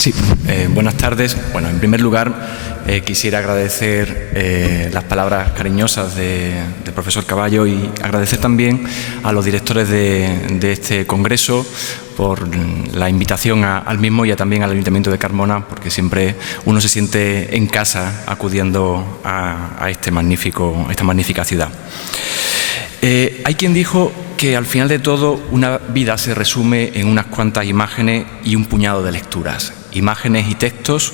Sí, buenas tardes. Bueno, en primer lugar, quisiera agradecer las palabras cariñosas del profesor Caballo y agradecer también a los directores de este congreso por la invitación al mismo y también al Ayuntamiento de Carmona, porque siempre uno se siente en casa acudiendo a esta magnífica ciudad. Hay quien dijo que al final de todo una vida se resume en unas cuantas imágenes y un puñado de lecturas. Imágenes y textos,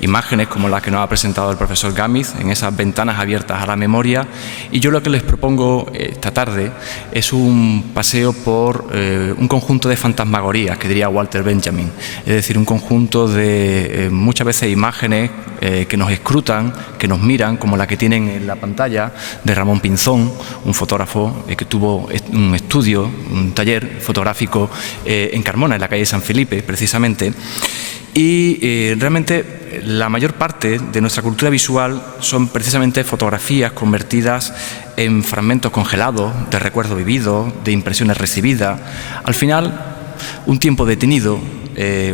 imágenes como las que nos ha presentado el profesor Gámez en esas ventanas abiertas a la memoria, y yo lo que les propongo esta tarde es un paseo por un conjunto de fantasmagorías, que diría Walter Benjamin, es decir, un conjunto de muchas veces imágenes que nos escrutan, que nos miran, como la que tienen en la pantalla de Ramón Pinzón, un fotógrafo que tuvo un estudio, un taller fotográfico en Carmona, en la calle San Felipe, precisamente. Y realmente la mayor parte de nuestra cultura visual son precisamente fotografías convertidas en fragmentos congelados de recuerdos vividos, de impresiones recibidas. Al final, un tiempo detenido,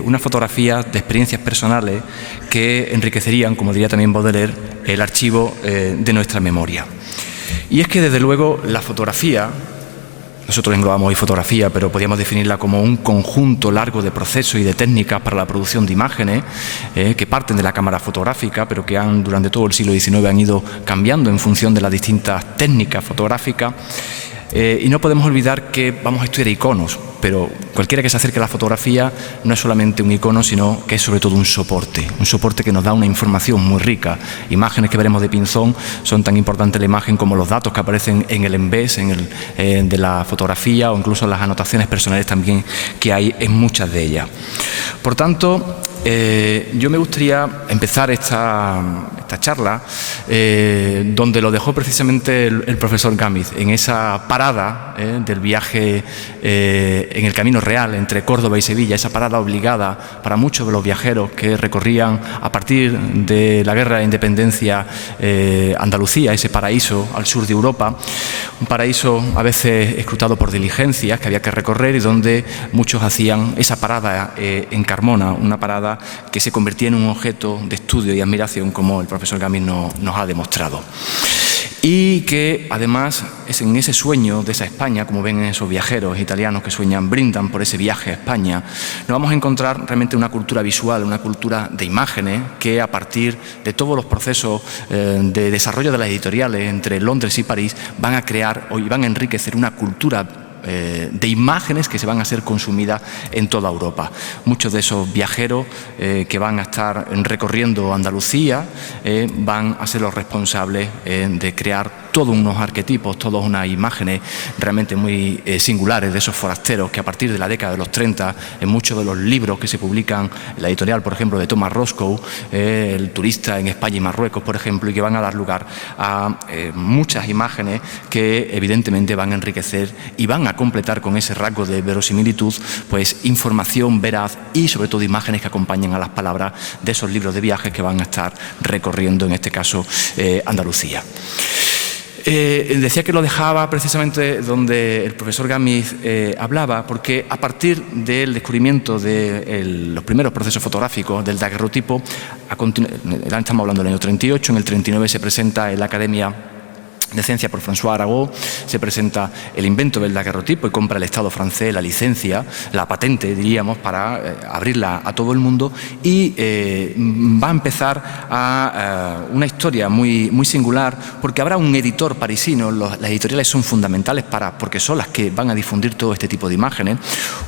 una fotografía de experiencias personales que enriquecerían, como diría también Baudelaire, el archivo de nuestra memoria. Y es que, desde luego, la fotografía, nosotros englobamos hoy fotografía, pero podríamos definirla como un conjunto largo de procesos y de técnicas para la producción de imágenes que parten de la cámara fotográfica, pero que durante todo el siglo XIX han ido cambiando en función de las distintas técnicas fotográficas. Y no podemos olvidar que vamos a estudiar iconos, pero cualquiera que se acerque a la fotografía no es solamente un icono, sino que es sobre todo un soporte que nos da una información muy rica. Imágenes que veremos de Pinzón son tan importantes la imagen como los datos que aparecen en el embés de la fotografía, o incluso las anotaciones personales también que hay en muchas de ellas. Por tanto, yo me gustaría empezar esta charla donde lo dejó precisamente el profesor Gámez, en esa parada del viaje en el Camino Real entre Córdoba y Sevilla, esa parada obligada para muchos de los viajeros que recorrían a partir de la Guerra de Independencia Andalucía, ese paraíso al sur de Europa, un paraíso a veces escrutado por diligencias que había que recorrer y donde muchos hacían esa parada en Carmona, una parada que se convertía en un objeto de estudio y admiración, como el profesor Gámez nos ha demostrado. Y que además es en ese sueño de esa España, como ven esos viajeros italianos que brindan por ese viaje a España, nos vamos a encontrar realmente una cultura visual, una cultura de imágenes que, a partir de todos los procesos de desarrollo de las editoriales entre Londres y París, van a crear y van a enriquecer una cultura de imágenes que se van a ser consumidas en toda Europa. Muchos de esos viajeros que van a estar recorriendo Andalucía van a ser los responsables de crear todos unos arquetipos, todas unas imágenes realmente muy singulares de esos forasteros que, a partir de la década de los 30, en muchos de los libros que se publican en la editorial, por ejemplo, de Thomas Roscoe, El turista en España y Marruecos, por ejemplo, y que van a dar lugar a muchas imágenes que evidentemente van a enriquecer y van a completar con ese rasgo de verosimilitud, pues información veraz y sobre todo imágenes que acompañen a las palabras de esos libros de viajes que van a estar recorriendo, en este caso, Andalucía. Decía que lo dejaba precisamente donde el profesor Gámez hablaba, porque a partir del descubrimiento de los primeros procesos fotográficos del daguerrotipo, estamos hablando del año 38, en el 39 se presenta en la Academia de Ciencia por François Arago, se presenta el invento del daguerrotipo y compra el Estado francés la licencia, la patente, diríamos, para abrirla a todo el mundo, y va a empezar una historia muy singular, porque habrá un editor parisino. Las editoriales son fundamentales porque son las que van a difundir todo este tipo de imágenes.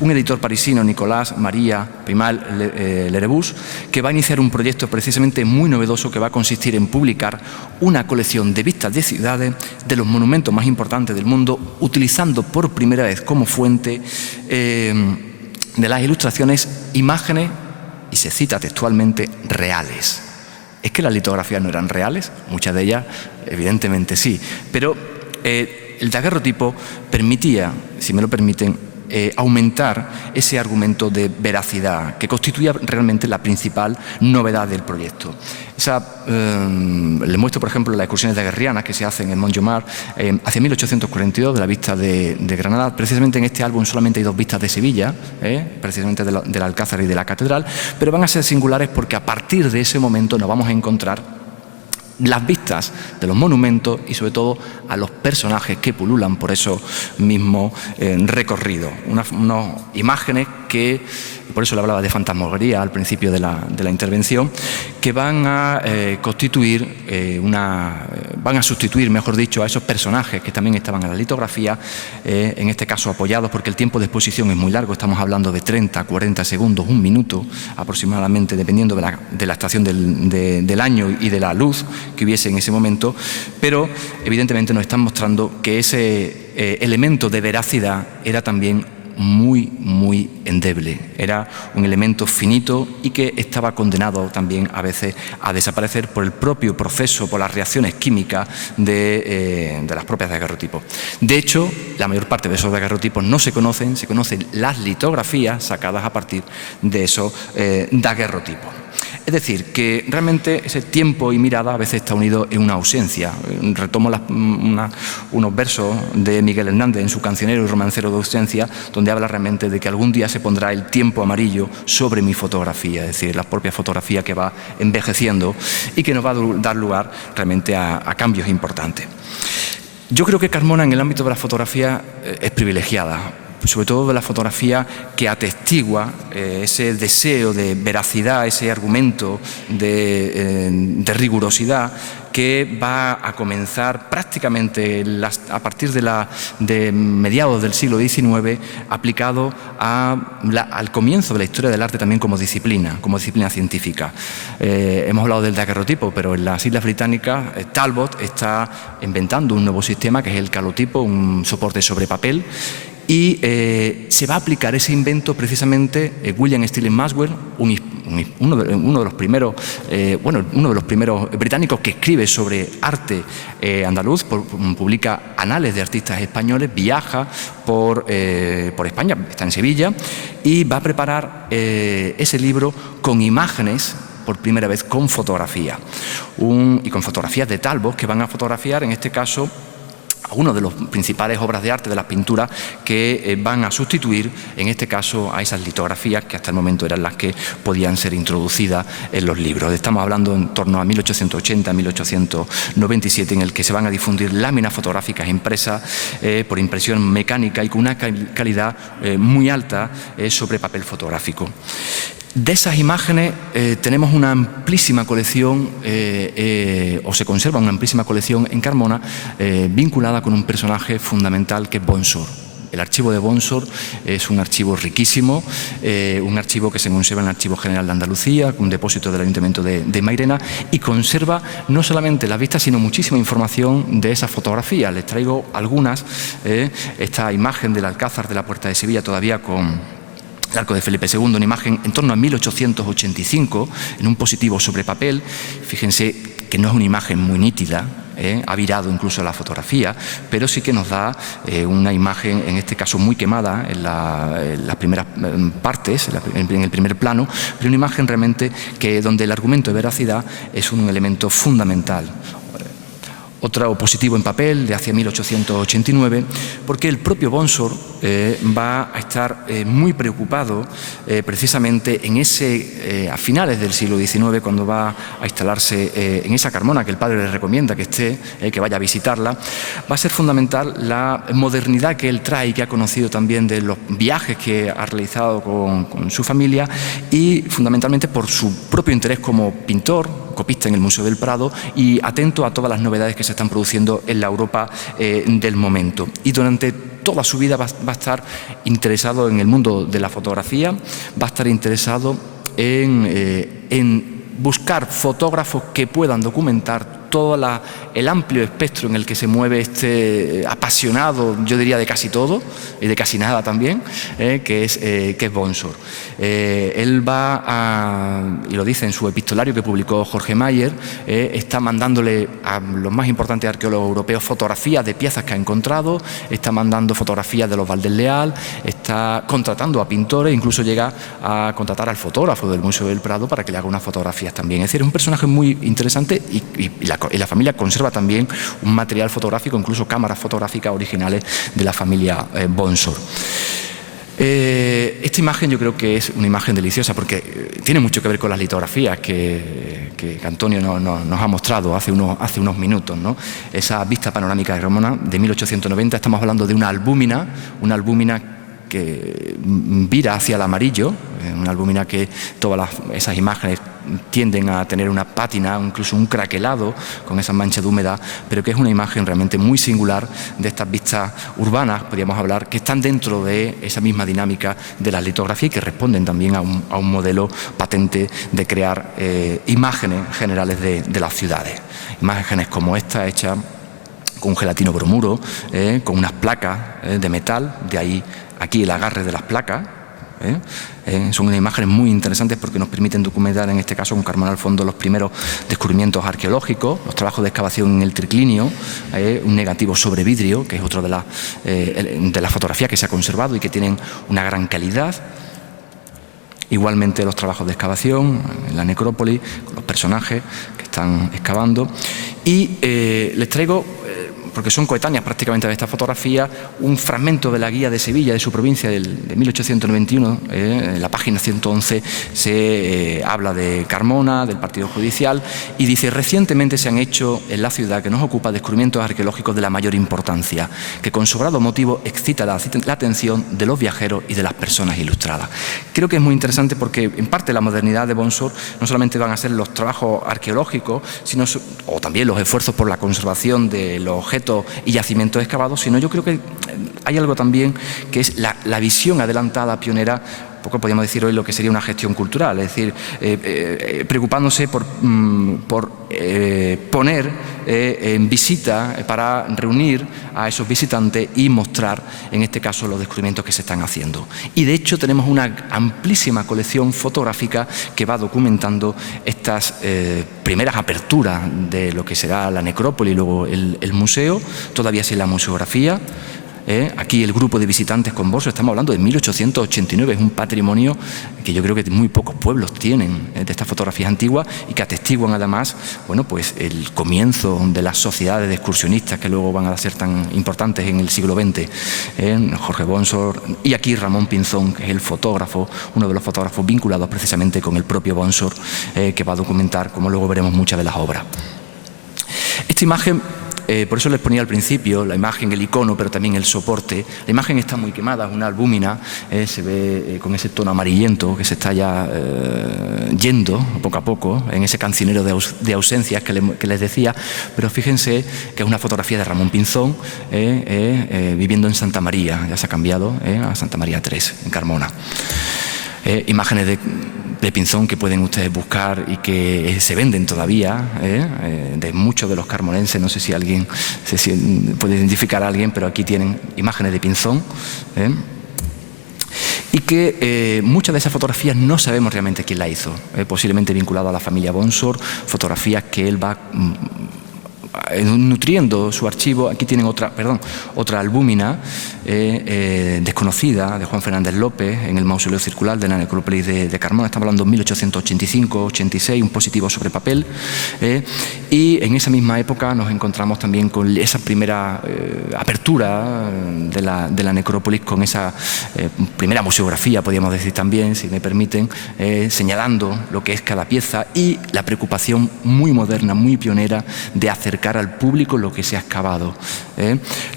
Un editor parisino, Nicolas Maria Peymal-Lerebus, que va a iniciar un proyecto precisamente muy novedoso que va a consistir en publicar una colección de vistas de ciudades de los monumentos más importantes del mundo, utilizando por primera vez como fuente de las ilustraciones imágenes, y se cita textualmente, reales. ¿Es que las litografías no eran reales? Muchas de ellas, evidentemente sí, pero el daguerrotipo permitía, si me lo permiten, aumentar ese argumento de veracidad, que constituía realmente la principal novedad del proyecto. Les muestro, por ejemplo, las excursiones daguerrianas que se hacen en Montjomar hacia 1842, de la vista de Granada. Precisamente en este álbum solamente hay 2 vistas de Sevilla, precisamente del Alcázar y de la Catedral, pero van a ser singulares porque a partir de ese momento nos vamos a encontrar las vistas de los monumentos y sobre todo a los personajes que pululan por esos mismos recorridos. Unas imágenes que, por eso le hablaba de fantasmagoría al principio de la intervención, que van a van a sustituir, mejor dicho, a esos personajes que también estaban en la litografía, en este caso apoyados, porque el tiempo de exposición es muy largo, estamos hablando de 30, 40 segundos, 1 minuto aproximadamente, dependiendo de la estación del año y de la luz que hubiese en ese momento, pero evidentemente nos están mostrando que ese elemento de veracidad era también muy endeble, era un elemento finito y que estaba condenado también a veces a desaparecer por el propio proceso, por las reacciones químicas de las propias daguerrotipos. De hecho, la mayor parte de esos daguerrotipos no se conocen las litografías sacadas a partir de esos daguerrotipos. Es decir, que realmente ese tiempo y mirada a veces está unido en una ausencia. Retomo unos versos de Miguel Hernández en su Cancionero y Romancero de ausencia, donde habla realmente de que algún día se pondrá el tiempo amarillo sobre mi fotografía, es decir, la propia fotografía que va envejeciendo y que nos va a dar lugar realmente a cambios importantes. Yo creo que Carmona en el ámbito de la fotografía es privilegiada, sobre todo de la fotografía que atestigua ese deseo de veracidad, ese argumento de rigurosidad que va a comenzar prácticamente a partir de mediados del siglo XIX, aplicado al comienzo de la historia del arte también como disciplina científica. Hemos hablado del daguerrotipo, pero en las Islas Británicas Talbot está inventando un nuevo sistema que es el calotipo, un soporte sobre papel, y se va a aplicar ese invento precisamente William Stirling Maxwell, uno de los primeros británicos que escribe sobre arte andaluz, publica Anales de Artistas Españoles, viaja por España, está en Sevilla y va a preparar ese libro con imágenes por primera vez con fotografía y con fotografías de Talbot que van a fotografiar en este caso una de las principales obras de arte, de las pinturas que van a sustituir en este caso a esas litografías que hasta el momento eran las que podían ser introducidas en los libros. Estamos hablando en torno a 1880-1897 en el que se van a difundir láminas fotográficas impresas por impresión mecánica y con una calidad muy alta sobre papel fotográfico. De esas imágenes tenemos una amplísima colección, o se conserva una amplísima colección en Carmona, vinculada con un personaje fundamental que es Bonsor. El archivo de Bonsor es un archivo riquísimo, un archivo que se conserva en el Archivo General de Andalucía, un depósito del Ayuntamiento de Mairena, y conserva no solamente las vistas, sino muchísima información de esas fotografías. Les traigo algunas, esta imagen del Alcázar de la Puerta de Sevilla todavía con el arco de Felipe II, una imagen en torno a 1885, en un positivo sobre papel. Fíjense que no es una imagen muy nítida, ha virado incluso la fotografía, pero sí que nos da una imagen, en este caso muy quemada, en las primeras partes, en el primer plano, pero una imagen realmente donde el argumento de veracidad es un elemento fundamental. Otro positivo en papel de hacia 1889, porque el propio Bonsor va a estar muy preocupado precisamente a finales del siglo XIX, cuando va a instalarse en esa Carmona que el padre le recomienda que esté, que vaya a visitarla. Va a ser fundamental la modernidad que él trae y que ha conocido también de los viajes que ha realizado con su familia y fundamentalmente por su propio interés como pintor, copista en el Museo del Prado y atento a todas las novedades que se están produciendo en la Europa del momento. Y durante toda su vida va a estar interesado en el mundo de la fotografía, va a estar interesado en buscar fotógrafos que puedan documentar todo el amplio espectro en el que se mueve este apasionado, yo diría, de casi todo y de casi nada también, que es Bonsor. Él y lo dice en su epistolario que publicó Jorge Mayer, está mandándole a los más importantes arqueólogos europeos fotografías de piezas que ha encontrado, está mandando fotografías de los Valdés Leal, está contratando a pintores, incluso llega a contratar al fotógrafo del Museo del Prado para que le haga unas fotografías también. Es decir, es un personaje muy interesante y la familia conserva también un material fotográfico, incluso cámaras fotográficas originales de la familia Bonsor. Esta imagen yo creo que es una imagen deliciosa porque tiene mucho que ver con las litografías que Antonio nos ha mostrado hace unos minutos, ¿no? Esa vista panorámica de Carmona de 1890, estamos hablando de una albúmina que vira hacia el amarillo, una albúmina que todas esas imágenes tienden a tener una pátina, incluso un craquelado con esas manchas de humedad, pero que es una imagen realmente muy singular de estas vistas urbanas, podríamos hablar, que están dentro de esa misma dinámica de la litografía y que responden también a un modelo patente de crear imágenes generales de las ciudades. Imágenes como esta, hechas con gelatino bromuro, con unas placas de metal, de ahí aquí el agarre de las placas. Son unas imágenes muy interesantes porque nos permiten documentar, en este caso con Carmona al fondo, los primeros descubrimientos arqueológicos, los trabajos de excavación en el triclinio, un negativo sobre vidrio, que es otro de las fotografías que se ha conservado y que tienen una gran calidad. Igualmente los trabajos de excavación en la necrópolis, con los personajes que están excavando. Y les traigo, porque son coetáneas prácticamente de esta fotografía, un fragmento de la guía de Sevilla, de su provincia, de 1891. En la página 111 se habla de Carmona, del partido judicial, y dice: recientemente se han hecho en la ciudad que nos ocupa descubrimientos arqueológicos de la mayor importancia, que con sobrado motivo excita la atención de los viajeros y de las personas ilustradas. Creo que es muy interesante porque, en parte, la modernidad de Bonsor no solamente van a ser los trabajos arqueológicos, o también los esfuerzos por la conservación de los objetos y yacimientos excavados, sino yo creo que hay algo también que es la visión adelantada, pionera, poco podríamos decir hoy lo que sería una gestión cultural, es decir, preocupándose por poner en visita, para reunir a esos visitantes y mostrar, en este caso, los descubrimientos que se están haciendo. Y de hecho tenemos una amplísima colección fotográfica que va documentando estas primeras aperturas de lo que será la necrópolis y luego el museo, todavía sin la museografía. Aquí el grupo de visitantes con Bonsor, estamos hablando de 1889, es un patrimonio que yo creo que muy pocos pueblos tienen de estas fotografías antiguas y que atestiguan además, bueno, pues el comienzo de las sociedades de excursionistas que luego van a ser tan importantes en el siglo XX. Jorge Bonsor y aquí Ramón Pinzón, que es el fotógrafo, uno de los fotógrafos vinculados precisamente con el propio Bonsor, que va a documentar, como luego veremos, muchas de las obras. Esta imagen, por eso les ponía al principio la imagen, el icono, pero también el soporte. La imagen está muy quemada, es una albúmina, se ve con ese tono amarillento que se está ya yendo poco a poco en ese cancionero de ausencias que les decía, pero fíjense que es una fotografía de Ramón Pinzón viviendo en Santa María, ya se ha cambiado a Santa María 3, en Carmona. Imágenes de Pinzón que pueden ustedes buscar y que se venden todavía, de muchos de los carmonenses. No sé si alguien puede identificar a alguien, pero aquí tienen imágenes de Pinzón. Y que muchas de esas fotografías no sabemos realmente quién la hizo, posiblemente vinculado a la familia Bonsor, fotografías que él va nutriendo su archivo. Aquí tienen otra albúmina desconocida de Juan Fernández López en el mausoleo circular de la necrópolis de Carmona. Estamos hablando de 1885-86, un positivo sobre papel, y en esa misma época nos encontramos también con esa primera apertura de la necrópolis, con esa primera museografía, podríamos decir también, si me permiten, señalando lo que es cada pieza y la preocupación muy moderna, muy pionera de acercar al público lo que se ha excavado,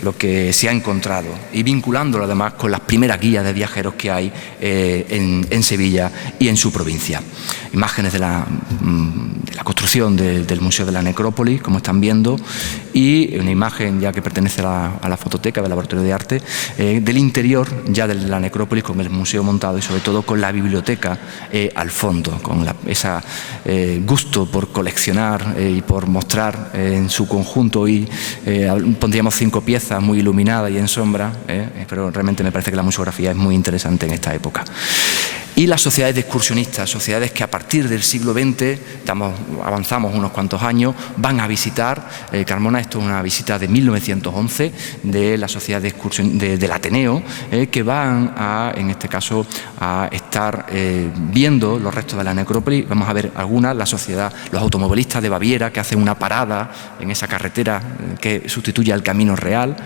lo que se ha encontrado, y vinculándolo además con las primeras guías de viajeros que hay en Sevilla y en su provincia. Imágenes de la construcción construcción del Museo de la Necrópolis, como están viendo, y una imagen ya que pertenece a la fototeca del Laboratorio de Arte, del interior ya de la necrópolis, con el museo montado y sobre todo con la biblioteca al fondo, con ese gusto por coleccionar y por mostrar en su conjunto. Y pondríamos 5 piezas muy iluminadas y en sombra, pero realmente me parece que la museografía es muy interesante en esta época. Y las sociedades de excursionistas, sociedades que a partir del siglo XX, avanzamos unos cuantos años, van a visitar Carmona. Esto es una visita de 1911 de la sociedad de excursión del Ateneo, que van a, en este caso, a estar viendo los restos de la necrópolis. Vamos a ver algunas, la sociedad, los automovilistas de Baviera, que hacen una parada en esa carretera que sustituye al Camino Real,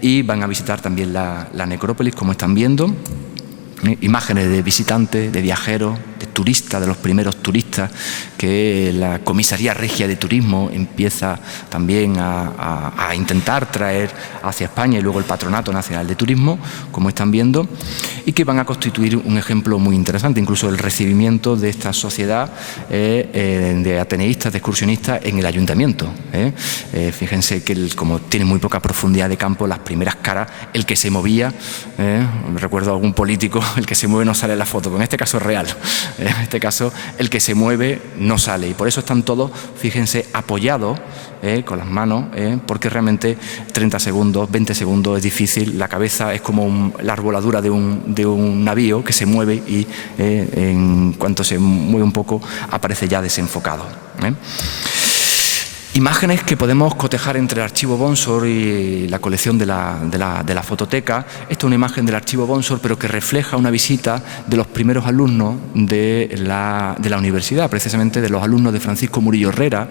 y van a visitar también la necrópolis, como están viendo. Imágenes de visitantes, de viajeros, de turistas, de los primeros turistas que la Comisaría Regia de Turismo empieza también a intentar traer hacia España, y luego el Patronato Nacional de Turismo, como están viendo, y que van a constituir un ejemplo muy interesante, incluso el recibimiento de esta sociedad de ateneístas, de excursionistas en el ayuntamiento. Fíjense que como tiene muy poca profundidad de campo, las primeras caras, el que se movía, recuerdo a algún político, el que se mueve no sale en la foto, pero en este caso es real. En este caso, el que se mueve no sale, y por eso están todos, fíjense, apoyados con las manos, porque realmente 30 segundos, 20 segundos es difícil. La cabeza es como la arboladura de un navío que se mueve y en cuanto se mueve un poco aparece ya desenfocado. Imágenes que podemos cotejar entre el archivo Bonsor y la colección de la fototeca. Esta es una imagen del archivo Bonsor, pero que refleja una visita de los primeros alumnos de la universidad, precisamente de los alumnos de Francisco Murillo Herrera,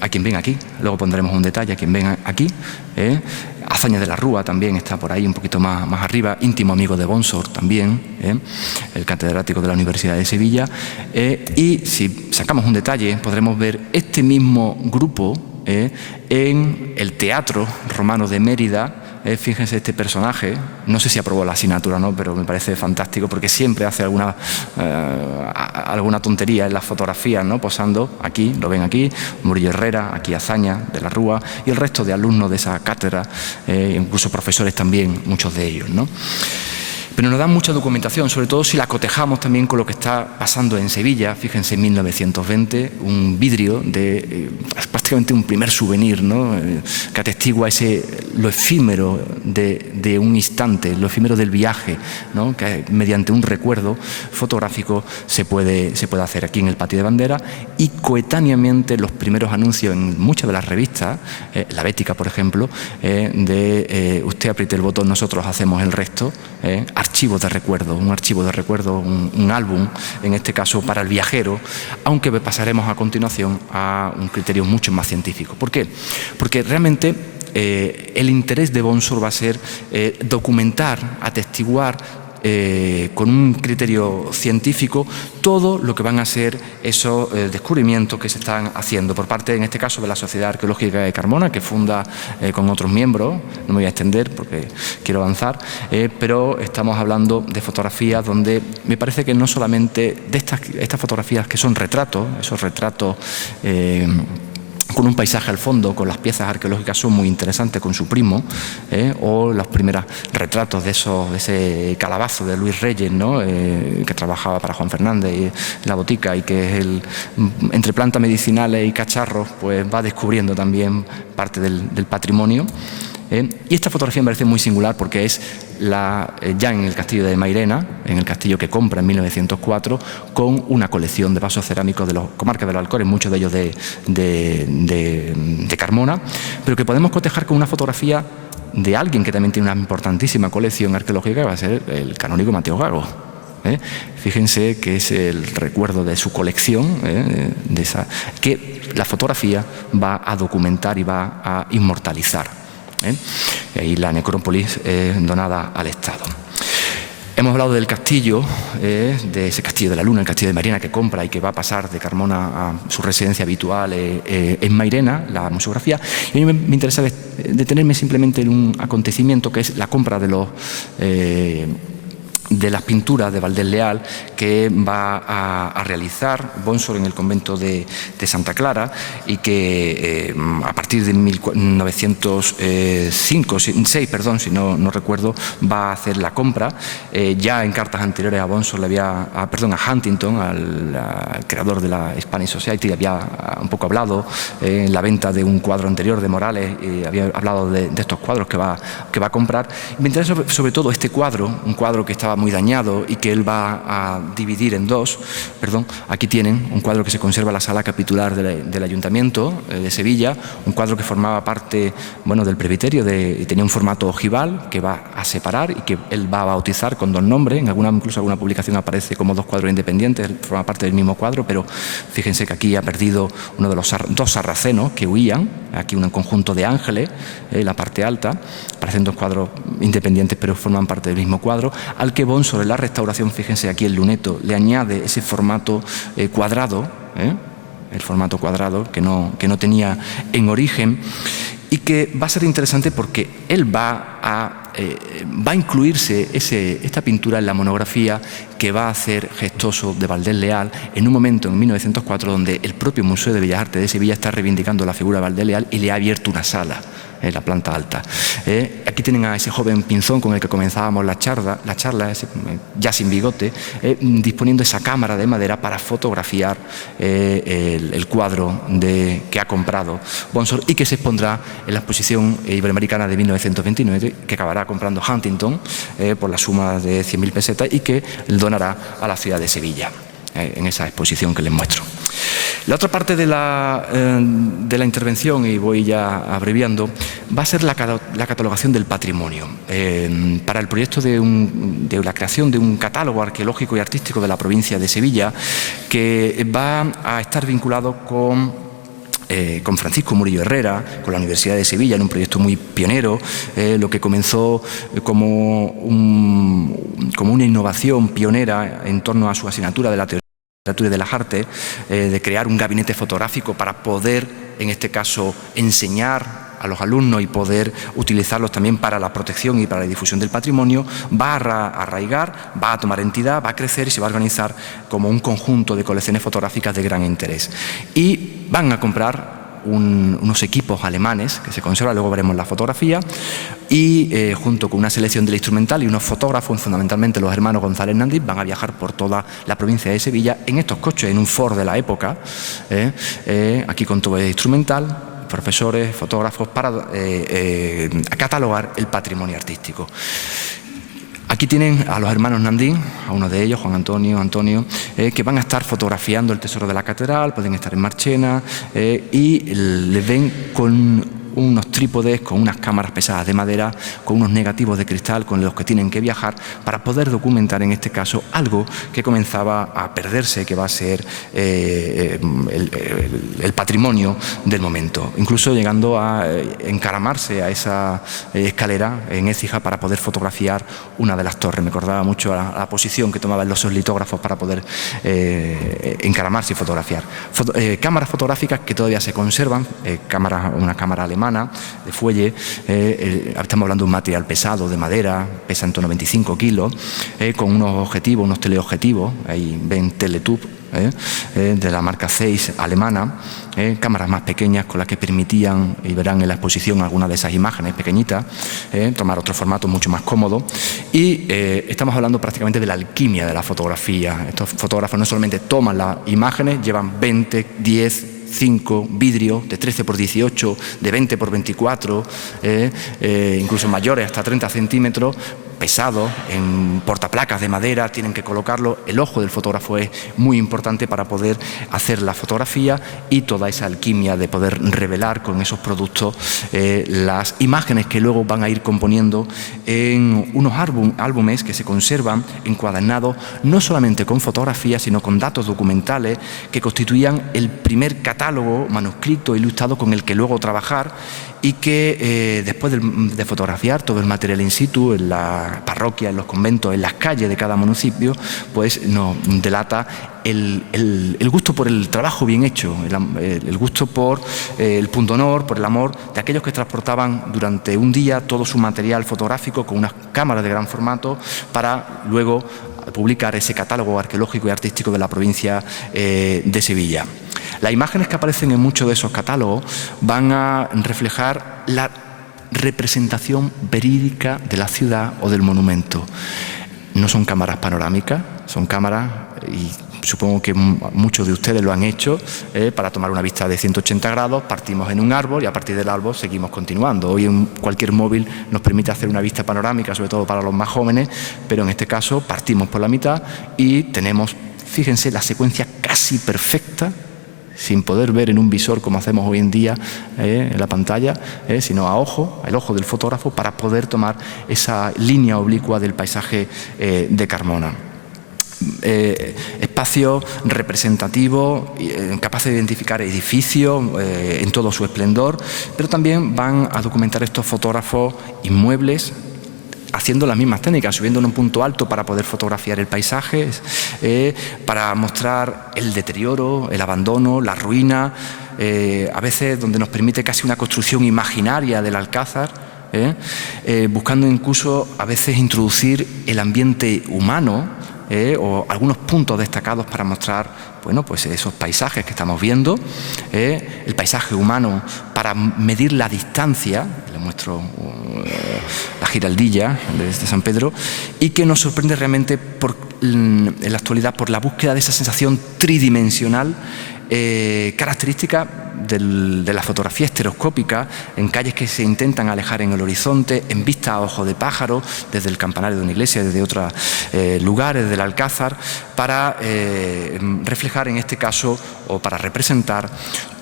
a quien ven aquí. Luego pondremos un detalle a quien ven aquí. Azaña de la Rúa también está por ahí un poquito más arriba, íntimo amigo de Bonsor también, el catedrático de la Universidad de Sevilla. Y si sacamos un detalle, podremos ver este mismo grupo en el Teatro Romano de Mérida. Fíjense este personaje, no sé si aprobó la asignatura o no, pero me parece fantástico porque siempre hace alguna tontería en las fotografías, ¿no? Posando aquí, lo ven aquí, Murillo Herrera, aquí Azaña de la Rúa y el resto de alumnos de esa cátedra, incluso profesores también, muchos de ellos, ¿no? Pero nos dan mucha documentación, sobre todo si la cotejamos también con lo que está pasando en Sevilla. Fíjense, en 1920, un vidrio de prácticamente un primer souvenir, ¿no? Que atestigua lo efímero de un instante, lo efímero del viaje, ¿no? Que mediante un recuerdo fotográfico se puede hacer aquí en el Patio de Bandera. Y coetáneamente los primeros anuncios en muchas de las revistas, La Bética, por ejemplo, de usted apriete el botón, nosotros hacemos el resto, archivos de recuerdo, un álbum, en este caso para el viajero, aunque pasaremos a continuación a un criterio mucho más científico. ¿Por qué? Porque realmente el interés de Bonsor va a ser documentar, atestiguar, con un criterio científico, todo lo que van a ser esos descubrimientos que se están haciendo por parte, en este caso, de la Sociedad Arqueológica de Carmona, que funda con otros miembros. No me voy a extender porque quiero avanzar, pero estamos hablando de fotografías donde me parece que no solamente de estas fotografías que son retratos, esos retratos con un paisaje al fondo, con las piezas arqueológicas son muy interesantes con su primo, o los primeros retratos de ese calabazo de Luis Reyes, ¿no? Que trabajaba para Juan Fernández en la botica, y que es entre plantas medicinales y cacharros, pues va descubriendo también parte del patrimonio. Y esta fotografía me parece muy singular porque es ya en el castillo de Mairena, en el castillo que compra en 1904, con una colección de vasos cerámicos de la comarca de los Alcores, muchos de ellos de Carmona, pero que podemos cotejar con una fotografía de alguien que también tiene una importantísima colección arqueológica, que va a ser el canónigo Mateo Gago. Fíjense que es el recuerdo de su colección, que la fotografía va a documentar y va a inmortalizar. Y ahí la necrópolis donada al Estado. Hemos hablado del castillo, de ese castillo de la Luna, el castillo de Mairena, que compra y que va a pasar de Carmona a su residencia habitual en Mairena, la museografía. Y a mí me interesa detenerme simplemente en un acontecimiento que es la compra de los de las pinturas de Valdés Leal que va a realizar Bonsor en el convento de Santa Clara y que a partir de 1906, si no recuerdo, va a hacer la compra. Ya en cartas anteriores a Bonsor, a Huntington, al creador de la Spanish Society, había un poco hablado en la venta de un cuadro anterior de Morales, había hablado de estos cuadros que va a comprar. Me interesa sobre todo este cuadro, un cuadro que estaba muy dañado y que él va a dividir en dos. Aquí tienen un cuadro que se conserva en la sala capitular del Ayuntamiento de Sevilla, un cuadro que formaba parte del presbiterio y tenía un formato ojival que va a separar y que él va a bautizar con dos nombres. Incluso alguna publicación aparece como dos cuadros independientes, forma parte del mismo cuadro, pero fíjense que aquí ha perdido uno de los dos sarracenos que huían, aquí un conjunto de ángeles en la parte alta. Parecen dos cuadros independientes, pero forman parte del mismo cuadro, al que Bonsor en la restauración, fíjense aquí el luneto, le añade ese formato cuadrado, el formato cuadrado que no tenía en origen, y que va a ser interesante porque él va a incluirse esta pintura en la monografía que va a hacer Gestoso de Valdés Leal en un momento, en 1904, donde el propio Museo de Bellas Artes de Sevilla está reivindicando la figura de Valdés Leal y le ha abierto una sala en la planta alta. Aquí tienen a ese joven Pinzón con el que comenzábamos la charla, ya sin bigote, disponiendo esa cámara de madera para fotografiar el cuadro que ha comprado Bonsor y que se expondrá en la exposición iberoamericana de 1929, que acabará comprando Huntington por la suma de 100.000 pesetas y que donará a la ciudad de Sevilla en esa exposición que les muestro. La otra parte de la intervención, y voy ya abreviando, va a ser la catalogación del patrimonio. Para el proyecto de la creación de un catálogo arqueológico y artístico de la provincia de Sevilla, que va a estar vinculado con Francisco Murillo Herrera, con la Universidad de Sevilla, en un proyecto muy pionero, lo que comenzó como una innovación pionera en torno a su asignatura de la teoría y de las artes, de crear un gabinete fotográfico para poder, en este caso, enseñar a los alumnos y poder utilizarlos también para la protección y para la difusión del patrimonio, va a arraigar, va a tomar entidad, va a crecer y se va a organizar como un conjunto de colecciones fotográficas de gran interés. Y van a comprar unos equipos alemanes que se conservan, luego veremos la fotografía, y junto con una selección del instrumental y unos fotógrafos, fundamentalmente los hermanos González Nandín, van a viajar por toda la provincia de Sevilla en estos coches, en un Ford de la época, aquí con todo el instrumental, profesores, fotógrafos, para catalogar el patrimonio artístico. Aquí tienen a los hermanos Nandín, a uno de ellos, Juan Antonio, que van a estar fotografiando el tesoro de la catedral, pueden estar en Marchena, y les ven con unos trípodes, con unas cámaras pesadas de madera, con unos negativos de cristal con los que tienen que viajar para poder documentar, en este caso, algo que comenzaba a perderse, que va a ser el patrimonio del momento, incluso llegando a encaramarse a esa escalera en Écija para poder fotografiar una de las torres. Me acordaba mucho a la posición que tomaban los litógrafos para poder encaramarse y fotografiar. Cámaras fotográficas que todavía se conservan, una cámara alemana de fuelle, estamos hablando de un material pesado de madera, pesa en torno a 25 kilos, con unos objetivos, unos teleobjetivos, ahí ven Teletube, de la marca Zeiss alemana, cámaras más pequeñas con las que permitían, y verán en la exposición algunas de esas imágenes pequeñitas, tomar otro formato mucho más cómodo. Y estamos hablando prácticamente de la alquimia de la fotografía. Estos fotógrafos no solamente toman las imágenes, llevan 20, 10, 5 vidrios de 13 por 18, de 20 por 24, incluso mayores, hasta 30 centímetros, pesados, en portaplacas de madera, tienen que colocarlo. El ojo del fotógrafo es muy importante para poder hacer la fotografía y toda esa alquimia de poder revelar con esos productos las imágenes que luego van a ir componiendo en unos álbumes que se conservan encuadernados, no solamente con fotografías, sino con datos documentales que constituían el primer catálogo manuscrito ilustrado con el que luego trabajar, y que después de fotografiar todo el material in situ en la las parroquias, en los conventos, en las calles de cada municipio, pues nos delata el gusto por el trabajo bien hecho, el gusto por el pundonor, por el amor de aquellos que transportaban durante un día todo su material fotográfico con unas cámaras de gran formato para luego publicar ese catálogo arqueológico y artístico de la provincia de Sevilla. Las imágenes que aparecen en muchos de esos catálogos van a reflejar la representación verídica de la ciudad o del monumento. No son cámaras panorámicas, son cámaras, y supongo que muchos de ustedes lo han hecho, para tomar una vista de 180 grados, partimos en un árbol y a partir del árbol seguimos continuando. Hoy cualquier móvil nos permite hacer una vista panorámica, sobre todo para los más jóvenes, pero en este caso partimos por la mitad y tenemos, fíjense, la secuencia casi perfecta, sin poder ver en un visor como hacemos hoy en día en la pantalla, sino a ojo, el ojo del fotógrafo, para poder tomar esa línea oblicua del paisaje de Carmona. Espacio representativo, capaz de identificar edificios en todo su esplendor, pero también van a documentar estos fotógrafos inmuebles, haciendo las mismas técnicas, subiendo en un punto alto para poder fotografiar el paisaje, para mostrar el deterioro, el abandono, la ruina, a veces donde nos permite casi una construcción imaginaria del Alcázar, buscando incluso a veces introducir el ambiente humano, o algunos puntos destacados para mostrar, bueno, pues esos paisajes que estamos viendo, el paisaje humano para medir la distancia. Le muestro la Giraldilla de San Pedro, y que nos sorprende realmente en la actualidad por la búsqueda de esa sensación tridimensional característica de la fotografía estereoscópica, en calles que se intentan alejar en el horizonte, en vista a ojo de pájaro, desde el campanario de una iglesia, desde otros lugares del Alcázar, para reflejar en este caso, o para representar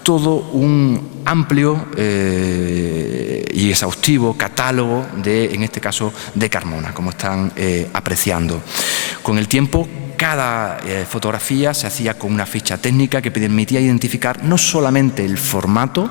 todo un amplio y exhaustivo catálogo en este caso, de Carmona, como están apreciando. Con el tiempo, cada fotografía se hacía con una ficha técnica que permitía identificar no solamente el formato,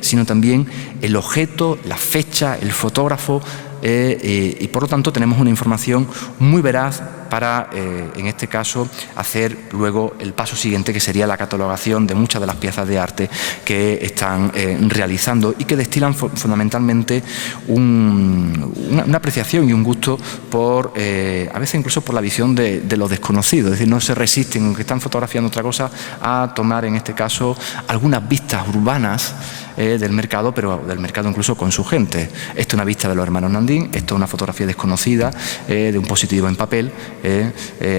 sino también el objeto, la fecha, el fotógrafo, y por lo tanto tenemos una información muy veraz para, en este caso, hacer luego el paso siguiente, que sería la catalogación de muchas de las piezas de arte que están realizando y que destilan fundamentalmente una apreciación y un gusto por, a veces incluso por la visión de lo desconocido, es decir, no se resisten, aunque están fotografiando otra cosa, a tomar en este caso algunas vistas urbanas del mercado, pero del mercado incluso con su gente. Esto es una vista de los hermanos Nandín, esto es una fotografía desconocida de un positivo en papel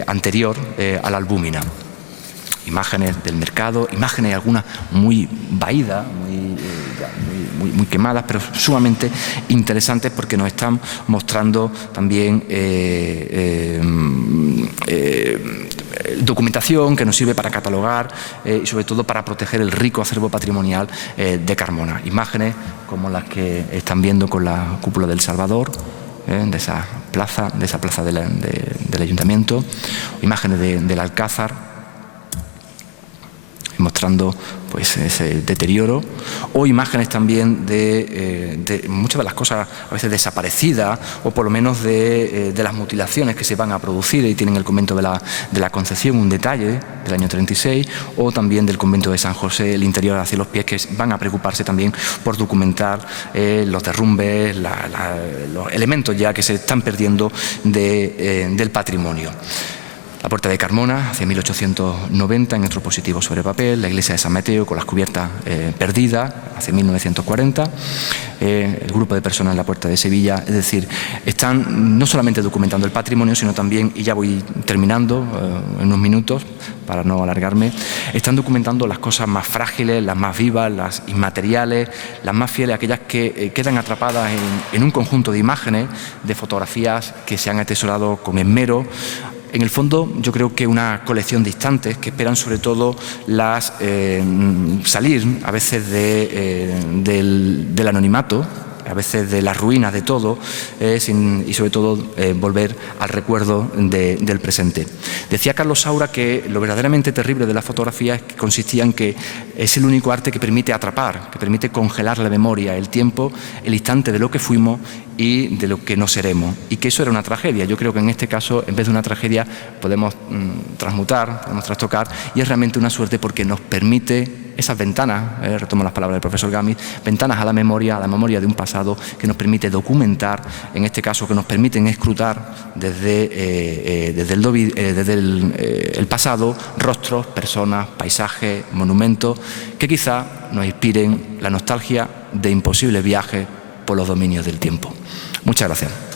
anterior a la albúmina. Imágenes del mercado, imágenes algunas muy vaídas, muy quemadas, pero sumamente interesantes porque nos están mostrando también documentación que nos sirve para catalogar y sobre todo para proteger el rico acervo patrimonial de Carmona. Imágenes como las que están viendo con la cúpula del Salvador, de esa plaza del ayuntamiento, imágenes del Alcázar, mostrando pues ese deterioro, o imágenes también de muchas de las cosas a veces desaparecidas, o por lo menos de las mutilaciones que se van a producir, y tienen el convento de la Concepción un detalle del año 36, o también del convento de San José, el interior hacia los pies, que van a preocuparse también por documentar los derrumbes, los elementos ya que se están perdiendo del patrimonio. La Puerta de Carmona, hacia 1890, en otro positivo sobre papel. La iglesia de San Mateo, con las cubiertas perdidas, hacia 1940. El grupo de personas en la Puerta de Sevilla. Es decir, están no solamente documentando el patrimonio, sino también, y ya voy terminando en unos minutos, para no alargarme, están documentando las cosas más frágiles, las más vivas, las inmateriales, las más fieles, aquellas que quedan atrapadas en un conjunto de imágenes, de fotografías que se han atesorado con esmero. En el fondo, yo creo que una colección de instantes que esperan sobre todo salir a veces del anonimato, a veces de las ruinas de todo, y sobre todo volver al recuerdo del presente. Decía Carlos Saura que lo verdaderamente terrible de la fotografía consistía en que es el único arte que permite atrapar, que permite congelar la memoria, el tiempo, el instante de lo que fuimos, y de lo que no seremos, y que eso era una tragedia. Yo creo que en este caso, en vez de una tragedia, podemos transmutar, podemos trastocar, y es realmente una suerte porque nos permite esas ventanas, retomo las palabras del profesor Gámez, ventanas a la memoria de un pasado que nos permite documentar, en este caso que nos permiten escrutar desde el pasado rostros, personas, paisajes, monumentos que quizá nos inspiren la nostalgia de imposibles viajes por los dominios del tiempo. Muchas gracias.